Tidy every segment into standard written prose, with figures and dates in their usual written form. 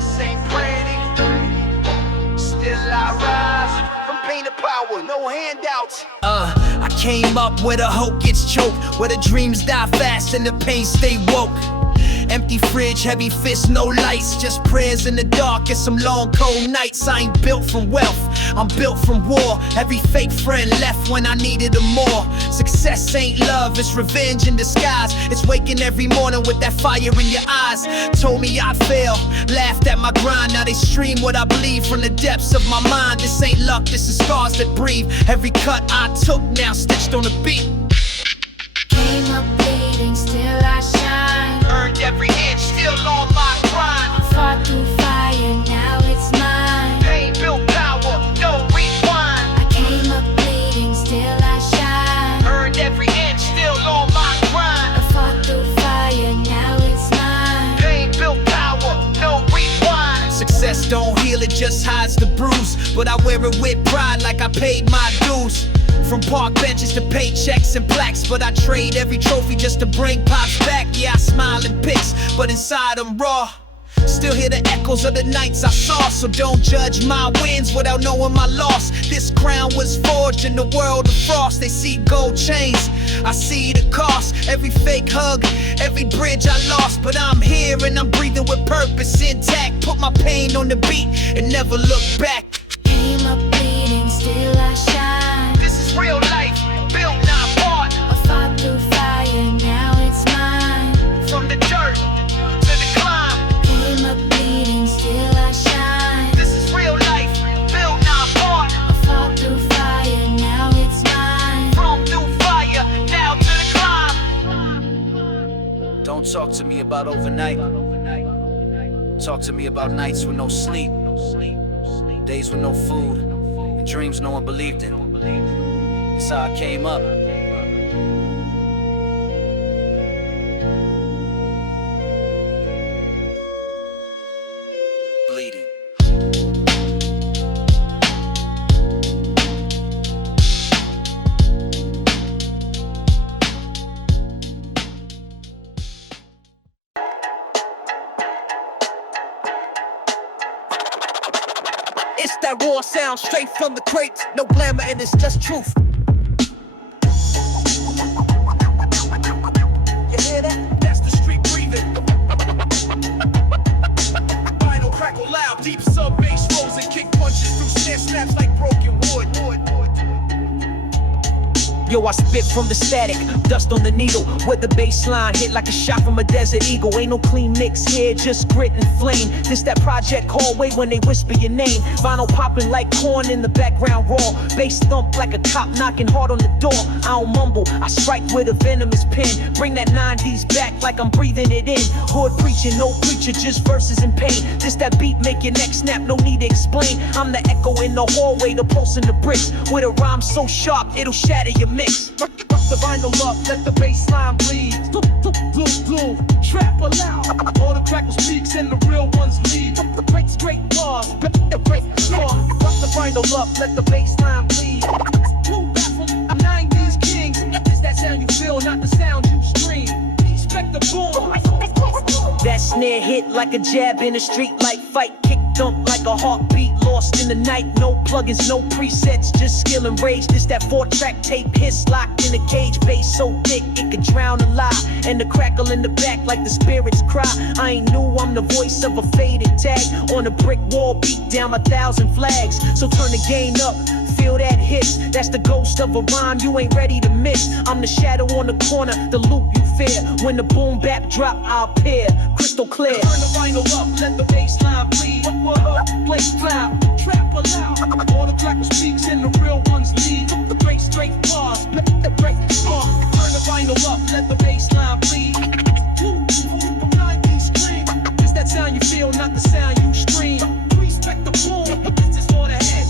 success ain't pretty. Still I rise from pain to power, no handouts. I came up where the hope gets choked, where the dreams die fast and the pain stay woke. Empty fridge, heavy fists, no lights, just prayers in the dark and some long cold nights. I ain't built from wealth, I'm built from war. Every fake friend left when I needed them more. Success ain't love, it's revenge in disguise. It's waking every morning with that fire in your eyes. Told me I'd fail, laughed at my grind. Now they stream what I believe from the depths of my mind. This ain't luck, this is scars that breathe. Every cut I took now stitched on the beat. Came up bleeding, still I shine. Earned every inch, still on my grind. Fought through fire, now it's mine. Pain built power, no rewind. I came up bleeding, still I shine. Earned every inch, still on my grind. I fought through fire, now it's mine. Pain built power, no rewind. Success don't heal, it just hides the bruise. But I wear it with pride like I paid my dues. From park benches to paychecks and plaques, but I trade every trophy just to bring pops back. Yeah, I smile in pics, but inside I'm raw. Still hear the echoes of the nights I saw. So don't judge my wins without knowing my loss. This crown was forged in the world of frost. They see gold chains, I see the cost. Every fake hug, every bridge I lost. But I'm here and I'm breathing with purpose intact. Put my pain on the beat and never look back. Came up bleeding, still I shine. This is real life, built not bought. I fought through fire, now it's mine. From the dirt to the climb. Came up bleeding, still I shine. This is real life, built not bought. I fought through fire, now it's mine. From through fire, now to the climb. Don't talk to me about overnight. Talk to me about nights with no sleep, days with no food, and dreams no one believed in. That's how I came up. Bleeding. It's that raw sound straight from the crates. No glamour and it's just truth. You hear that? That's the street breathing. Vinyl crackle loud, deep sub bass rolls and kick punches through snare snaps like broken wood. Yo, I spit from the static, dust on the needle, where the bass line hit like a shot from a desert eagle. Ain't no clean mix here, just grit and flame. This that project hallway when they whisper your name. Vinyl popping like corn in the background raw. Bass thump like a cop knocking hard on the door. I don't mumble, I strike with a venomous pen. Bring that 90s back like I'm breathing it in. Hood preaching, no preacher, just verses and pain. This that beat make your neck snap, no need to explain. I'm the echo in the hallway, the pulse in the bricks. With a rhyme so sharp, it'll shatter your mix. Rock the vinyl up, let the bass line bleed. Blue, trap aloud. All the crackle speaks and the real ones lead. Break straight bars, break bars. Rock the vinyl up, let the bass line bleed. Blue back from 90s kings. It's that sound you feel, not the sound you stream. Respect the boom. That snare hit like a jab in a street light fight. Kick thump like a heartbeat lost in the night. No plugins, no presets, just skill and rage. This that 4-track tape hiss locked in a cage. Bass so thick it could drown a lie. And the crackle in the back like the spirits cry. I ain't new, I'm the voice of a faded tag. On a brick wall, beat down 1,000 flags. So turn the gain up, feel that hiss. That's the ghost of a rhyme you ain't ready to miss. I'm the shadow on the corner, the loop you fear. When the boom bap drop, I'll appear crystal clear. Turn the vinyl up, let the bass line bleed. Play cloud, trap aloud. All the crackle speaks and the real ones lead. The break straight bars, break bars. Turn the vinyl up, let the bass line bleed. From 90s scream. It's that sound you feel, not the sound you stream. Respect the boom, this is for the head.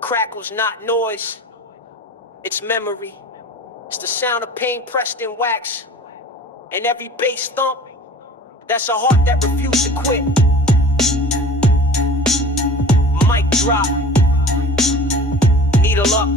Crackles, not noise. It's memory. It's the sound of pain pressed in wax. And every bass thump, that's a heart that refused to quit. Mic drop. Needle up.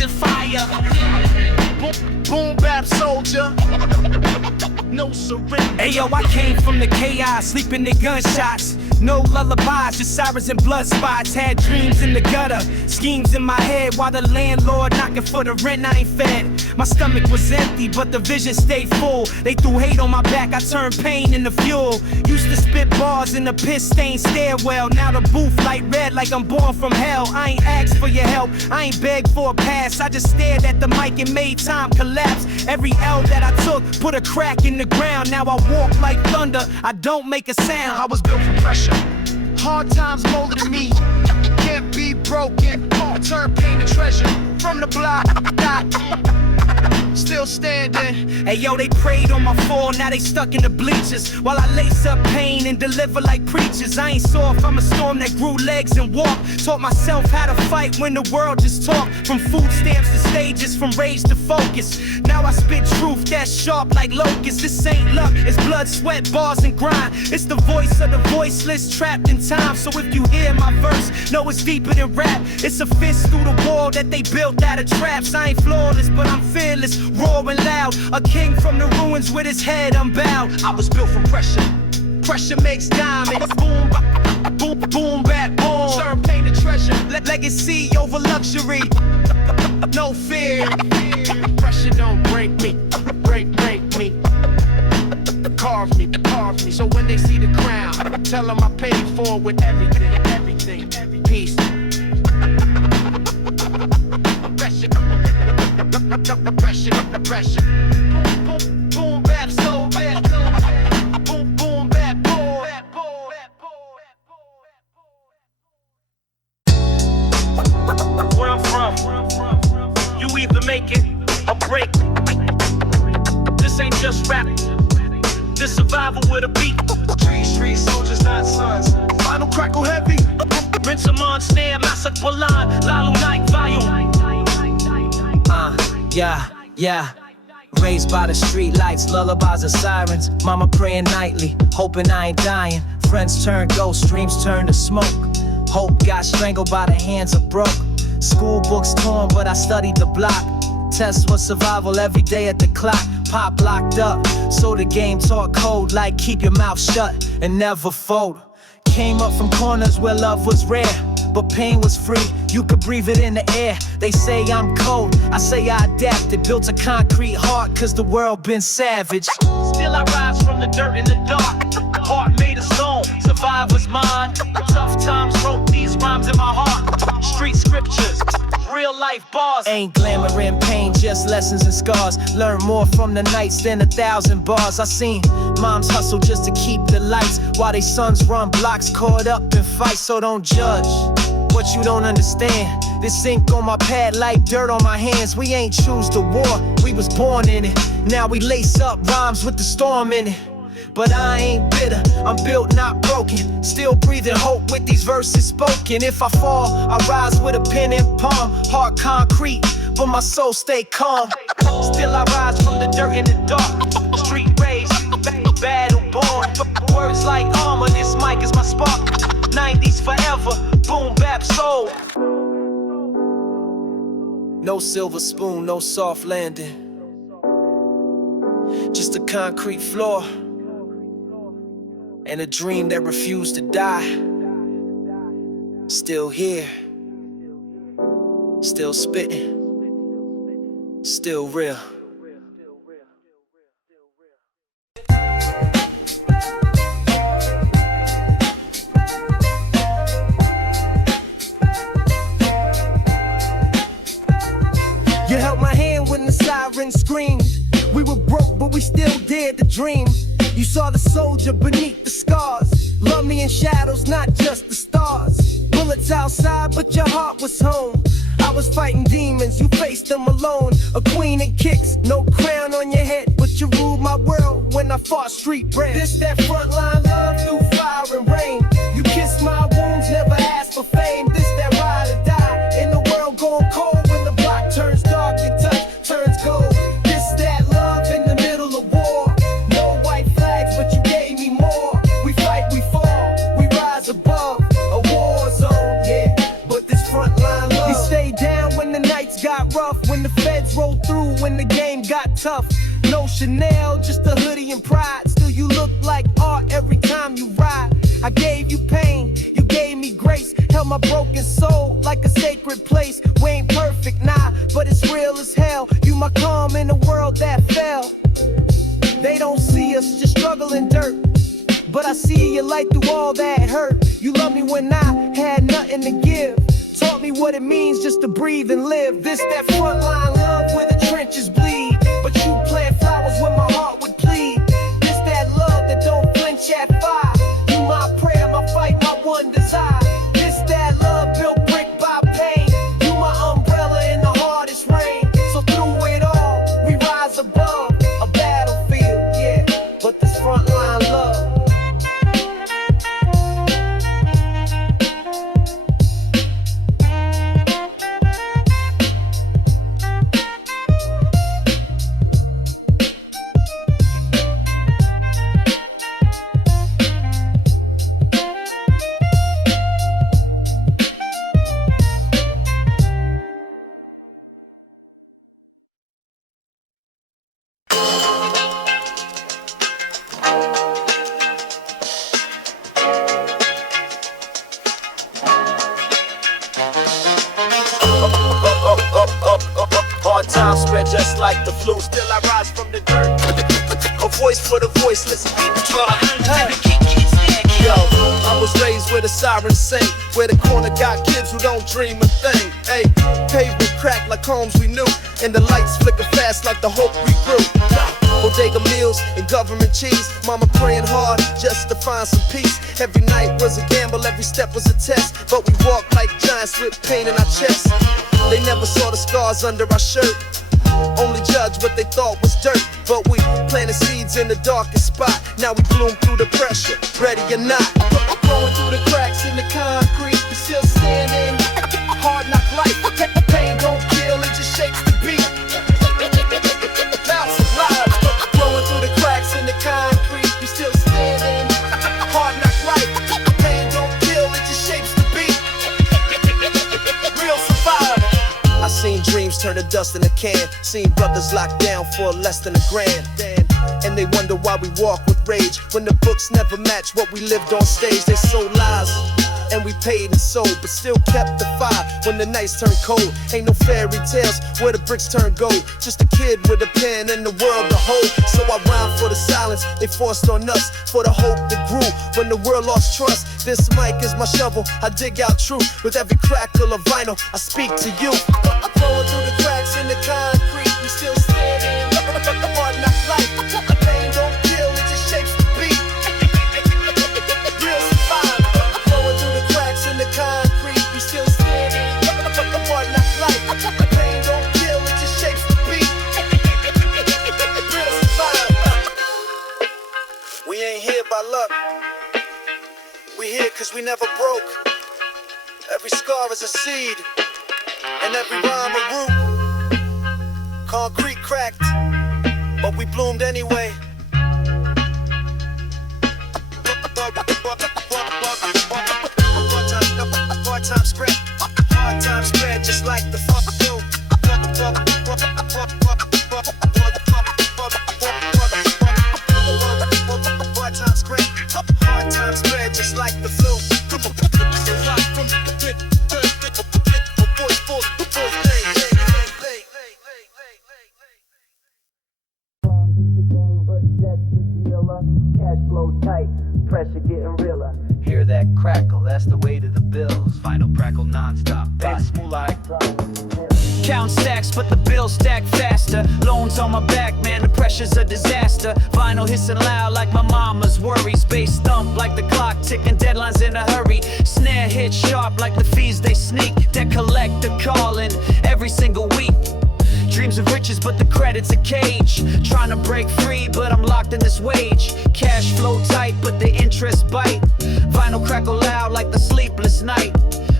breathing fire. Boom bap soldier, no surrender. Hey yo, I came from the chaos, sleeping in gunshots. No lullabies, just sirens and blood spots. Had dreams in the gutter, schemes in my head. While the landlord knocking for the rent, I ain't fed. My stomach was empty, but the vision stayed full. They threw hate on my back, I turned pain into fuel. Used to spit bars in the piss-stained stairwell. Now the booth light red like I'm born from hell. I ain't asked for your help, I ain't begged for a pass. I just stared at the mic and made time collapse. Every L that I took put a crack in the ground. Now I walk like thunder, I don't make a sound. I was built for pressure. Hard times molded me. Can't be broken. I turn pain to treasure. From the block, still standing. Hey yo, they prayed on my fall, now they stuck in the bleachers. While I lace up pain and deliver like preachers. I ain't soft, I'm a storm that grew legs and walked. Taught myself how to fight when the world just talked. From food stamps to stages, from rage to focus. Now I spit truth that's sharp like locusts. This ain't luck, it's blood, sweat, bars, and grind. It's the voice of the voiceless, trapped in time. So if you hear my verse, know it's deeper than rap. It's a fist through the wall that they built out of traps. I ain't flawless, but I'm fearless, raw and loud. A king from the ruins with his head unbowed. I was built for pressure. Pressure makes diamonds. Boom, boom, boom, bap, boom. Turn pain to treasure. Legacy over luxury. No fear. Pressure don't break me. Break me. Carve me. So when they see the crown, tell them I paid for it with everything. Peace. Pressure. Boom, bap, so bad. Boom, bap, boom. Where I'm from, you either make it or break it. This ain't just rap, this survival with a beat. Street soldiers, not sons. Final crackle heavy. Rinse them on snare, massacre line, Lalu Night volume. Yeah. Raised by the street lights, lullabies and sirens. Mama praying nightly, hoping I ain't dying. Friends turn ghosts, dreams turn to smoke. Hope got strangled by the hands of broke. School books torn, but I studied the block. Test was survival every day at the clock. Pop locked up, so the game taught code like keep your mouth shut and never fold. Came up from corners where love was rare, but pain was free, you could breathe it in the air. They say I'm cold, I say I adapted. Built a concrete heart, cause the world been savage. Still I rise from the dirt in the dark. Heart made of stone, survivor's mind. Tough times wrote these rhymes in my heart. Street scriptures, real life bars. Ain't glamour and pain, just lessons and scars. Learn more from the nights than 1,000 bars. I seen moms hustle just to keep the lights, while they sons run blocks caught up in fights. So don't judge what you don't understand. This ink on my pad like dirt on my hands. We ain't choose the war, we was born in it. Now we lace up rhymes with the storm in it. But I ain't bitter, I'm built not broken. Still breathing hope with these verses spoken. If I fall, I rise with a pen and palm. Heart concrete, but my soul stay calm. Still I rise from the dirt in the dark. Street rage, battle born. Words like armor, this mic is my spark. 90s forever, boom bap soul. No silver spoon, no soft landing. Just a concrete floor. And a dream that refused to die. Still here, still spitting, still real. You held my hand when the siren screamed. We were broke, but we still dared to dream. You saw the soldier beneath the scars. Love me in shadows, not just the stars. Bullets outside, but your heart was home. I was fighting demons, you faced them alone. A queen in kicks, no crown on your head, but you ruled my world when I fought street bread. This that frontline love through fire and rain. You kissed my wounds, never asked for fame. This that ride or die in the world going cold. When the block turns dark, your touch turns gold. This that love in the middle of war. No white flags, but you gave me more. We fight, we fall, we rise above. A war zone, yeah, but this frontline love. You stayed down when the nights got rough. when the feds rolled through, when the game got tough. No Chanel, just a hoodie and pride. Still you look like art every time you ride. I gave you pain, you gave me grace. Held my broken soul like a sacred place. We ain't perfect, nah, but it's real as hell. You my calm in a world that fell. They don't see us, just struggling dirt. But I see you light through all that hurt. You loved me when I had nothing to give. Taught me what it means just to breathe and live. This that frontline love where the trenches bleed. But you plant flowers when my heart would plead. This that love that don't flinch at fire. You my prayer, my fight, my one desire. This that love built brick by pain. You my umbrella in the hardest rain. So through it all, we rise above a battlefield, yeah. But this frontline love. Hard times spread just like the flu. Still I rise from the dirt. A voice for the voiceless. Yo, I was raised where the sirens sing, where the corner got kids who don't dream a thing. Hey, pavement crack like homes we knew, and the lights flicker fast like the hope we grew. Bodega meals and government cheese. Mama praying hard just to find some peace. Every night was a gamble, every step was a test. But we walked like giants with pain in our chests. They never saw the scars under our shirt, only judged what they thought was dirt. But we planted seeds in the darkest spot. Now we bloom through the pressure, ready or not. Going through the cracks in the concrete, we still standing. Hard knock life, pain don't kill, it just shapes the beat. Bounce of lives, going through the cracks in the concrete, we still standing. Hard knock life, pain don't kill, it just shapes the beat. Real survivor. I seen dreams turn to dust in a can. Seen brothers locked down for less than $1,000. And they wonder why we walk with rage when the books never match what we lived on stage. They sold lies and we paid and sold, but still kept the fire when the nights turned cold. Ain't no fairy tales where the bricks turn gold. Just a kid with a pen and the world to hold. So I rhyme for the silence they forced on us, for the hope that grew when the world lost trust. This mic is my shovel, I dig out truth. With every crackle of vinyl, I speak to you. Going through the cracks in the concrete, we still standing. Hard knock life, pain don't kill, it just shapes the beat. Real survivor. Going through the cracks in the concrete, we still standing. Hard knock life, pain don't kill, it just shapes the beat. Real survivor. We ain't here by luck, we here cause we never broke. Every scar is a seed, and every rhyme a root. Concrete cracked, but we bloomed anyway. Hard times spread, hard times spread just like the fuck do. Hard times spread, hard times spread just like the flu. Cash flow tight, pressure getting realer. Hear that crackle, that's the way to the bills. Vinyl crackle non-stop, bass like count stacks, but the bills stack faster. Loans on my back, man, the pressure's a disaster. Vinyl hissing loud like my mama's worries. Bass thump like the clock ticking, deadlines in a hurry. Snare hit sharp like the fees they sneak. That collector calling every single week. Dreams of riches, but the credit's a cage. Trying to break free, but I'm locked in this wage. Cash flow tight, but the interest bite. Vinyl crackle loud like the sleepless night.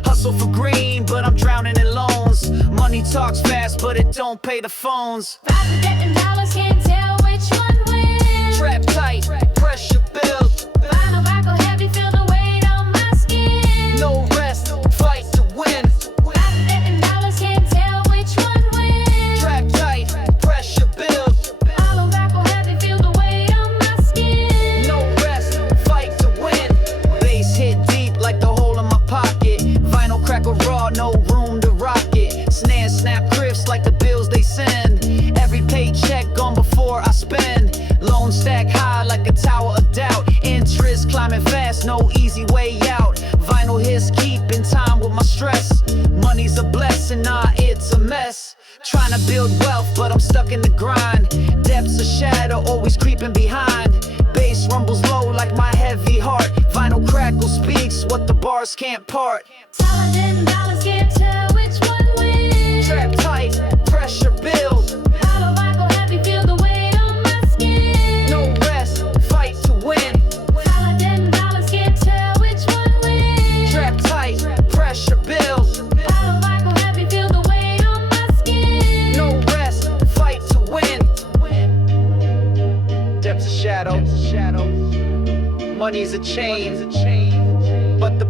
Hustle for green, but I'm drowning in loans. Money talks fast, but it don't pay the phones. Rather than dollars, can't tell which one wins. Trap tight, pressure build. Vinyl crackle heavy, feel the weight on my skin. No rest, fight to win. Rather than dollars, can't tell which one wins. wealth, but I'm stuck in the grind. Depths of shadow, always creeping behind. Bass rumbles low like my heavy heart. Vinyl crackle speaks what the bars can't part. $10 can't tell which one wins. Trap tight, pressure build. Hollow vinyl heavy, feel the weight on my skin. No rest, fight to win. $10 can't tell which one wins. Trap tight, pressure build. Hollow vinyl heavy, feel the weight on my skin. No rest, fight to win. Depths of shadow. Money's a chain. But the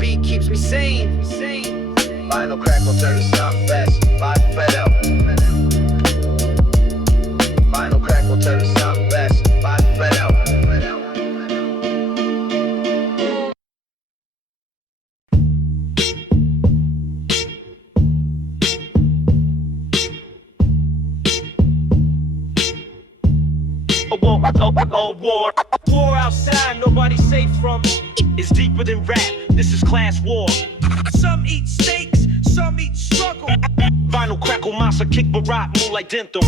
beat keeps me sane. Vinyl crackle, dirty stuff, best, vibe fed up. Vinyl crackle, dirty stuff, best, vibe fed up. War outside, nobody safe from. It's deeper than rap. This is class war. Some eat steaks, some eat struggle. Vinyl crackle, massa kick, barat, move like dental.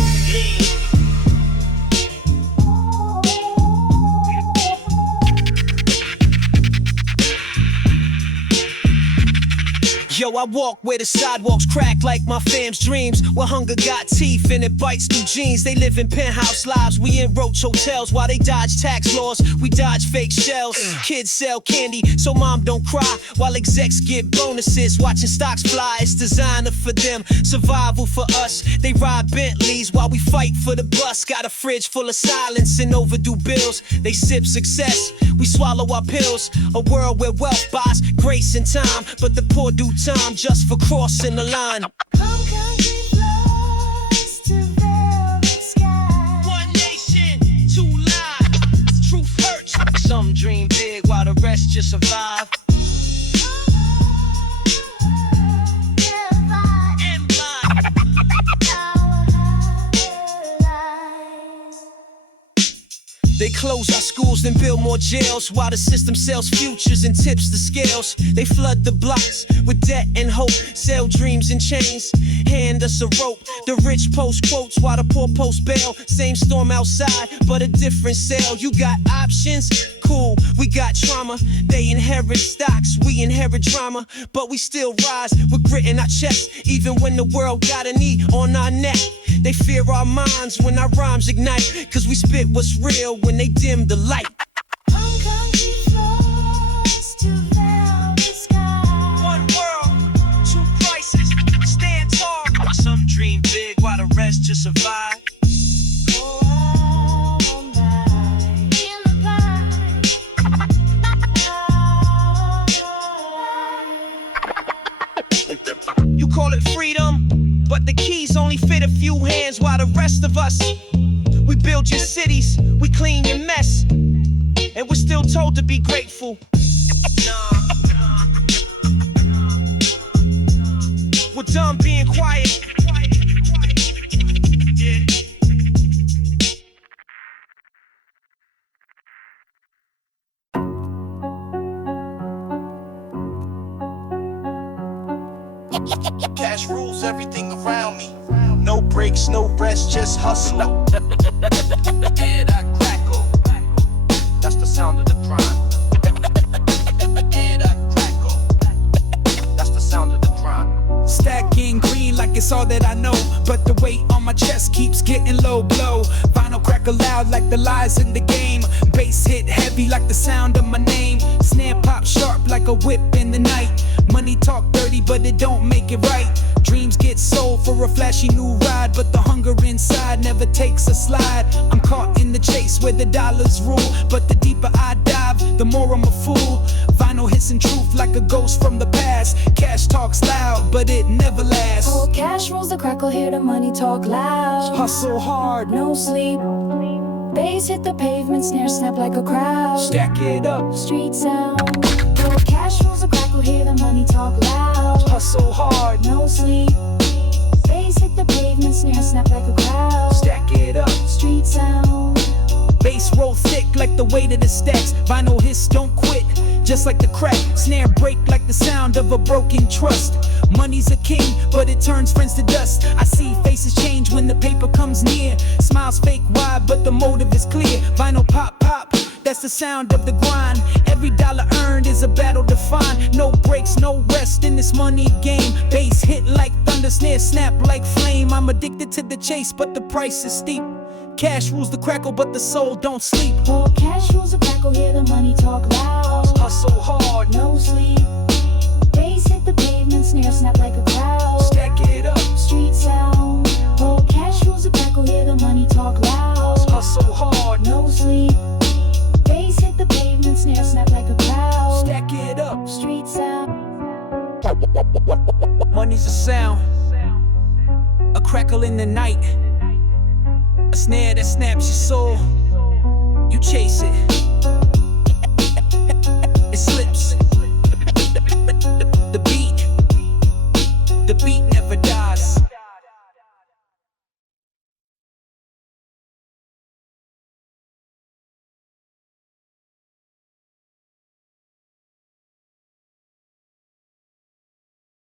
Yo, I walk where the sidewalks crack like my fam's dreams. Where hunger got teeth and it bites through jeans. They live in penthouse lives, we in roach hotels. While they dodge tax laws, we dodge fake shells. Kids sell candy, so mom don't cry. While execs get bonuses, watching stocks fly. It's designer for them, survival for us. They ride Bentleys while we fight for the bus. Got a fridge full of silence and overdue bills. They sip success, we swallow our pills. A world where wealth buys grace and time, but the poor do time just for crossing the line. Home country flows to velvet sky. One nation, two lives. Truth hurts. Some dream big while the rest just survive. And blind. They close our schools and build more jails while the system sells futures and tips the scales. They flood the blocks with debt and hope, sell dreams and chains, hand us a rope. The rich post quotes while the poor post bail. Same storm outside, but a different sale. You got options? Cool, we got trauma. They inherit stocks, we inherit drama. But we still rise with grit in our chest, even when the world got a knee on our neck. They fear our minds when our rhymes ignite, cause we spit what's real when they dim the light. Home country flows to velvet sky. One world, two prices, stand tall. Some dream big while the rest just survive. You call it freedom, but the keys only fit a few hands while the rest of us, we build your cities, we clean your mess, and we're still told to be grateful. We're done being quiet. Yeah. Cash rules everything around me. No breaks, no rest, just hustle. Hear that crackle? That's the sound of the grind. Hear that crackle? That's the sound of the grind. Stacking green like it's all that I know, but the weight on my chest keeps getting low blow. Vinyl crackle loud like the lies in the game. Bass hit heavy like the sound of my name. Snare pop sharp like a whip in the night. Money talk dirty, but it don't make it right. Dreams get sold for a flashy new ride, but the hunger inside never takes a slide. I'm caught in the chase where the dollars rule, but the deeper I dive, the more I'm a fool. Vinyl hissing truth like a ghost from the past. Cash talks loud, but it never lasts. Cold cash rolls the crackle, hear the money talk loud. Hustle hard, No sleep. Bass hit the pavement, snare snap like a crowd. stack it up, Street sound. Cold cash rolls the crackle, hear the money talk loud. hustle hard, No sleep. Bass hit the pavement, snare snap like a crowd. stack it up. Street sound. Bass roll thick like the weight of the stacks. Vinyl hiss don't quit, just like the crack. Snare break like the sound of a broken trust. Money's a king, but it turns friends to dust. I see faces change when the paper comes near. Smiles fake wide, but the motive is clear. Vinyl pop, pop, that's the sound of the grind. Every dollar earned is a battle defined. No breaks, no rest in this money game. Bass hit like thunder, snare snap like flame. I'm addicted to the chase, but the price is steep. Cash rules the crackle, but the soul don't sleep. Oh, cash rules the crackle, hear the money talk loud. Hustle hard, No sleep. Bass hit the pavement, snare snap like a crowd. stack it up. Street sound. Oh, cash rules the crackle, hear the money talk loud. Hustle hard, No sleep. Bass hit the pavement, snare snap like a crowd. stack it up. Street sound. Money's a sound, a crackle in the night, a snare that snaps your soul. You chase it, it slips.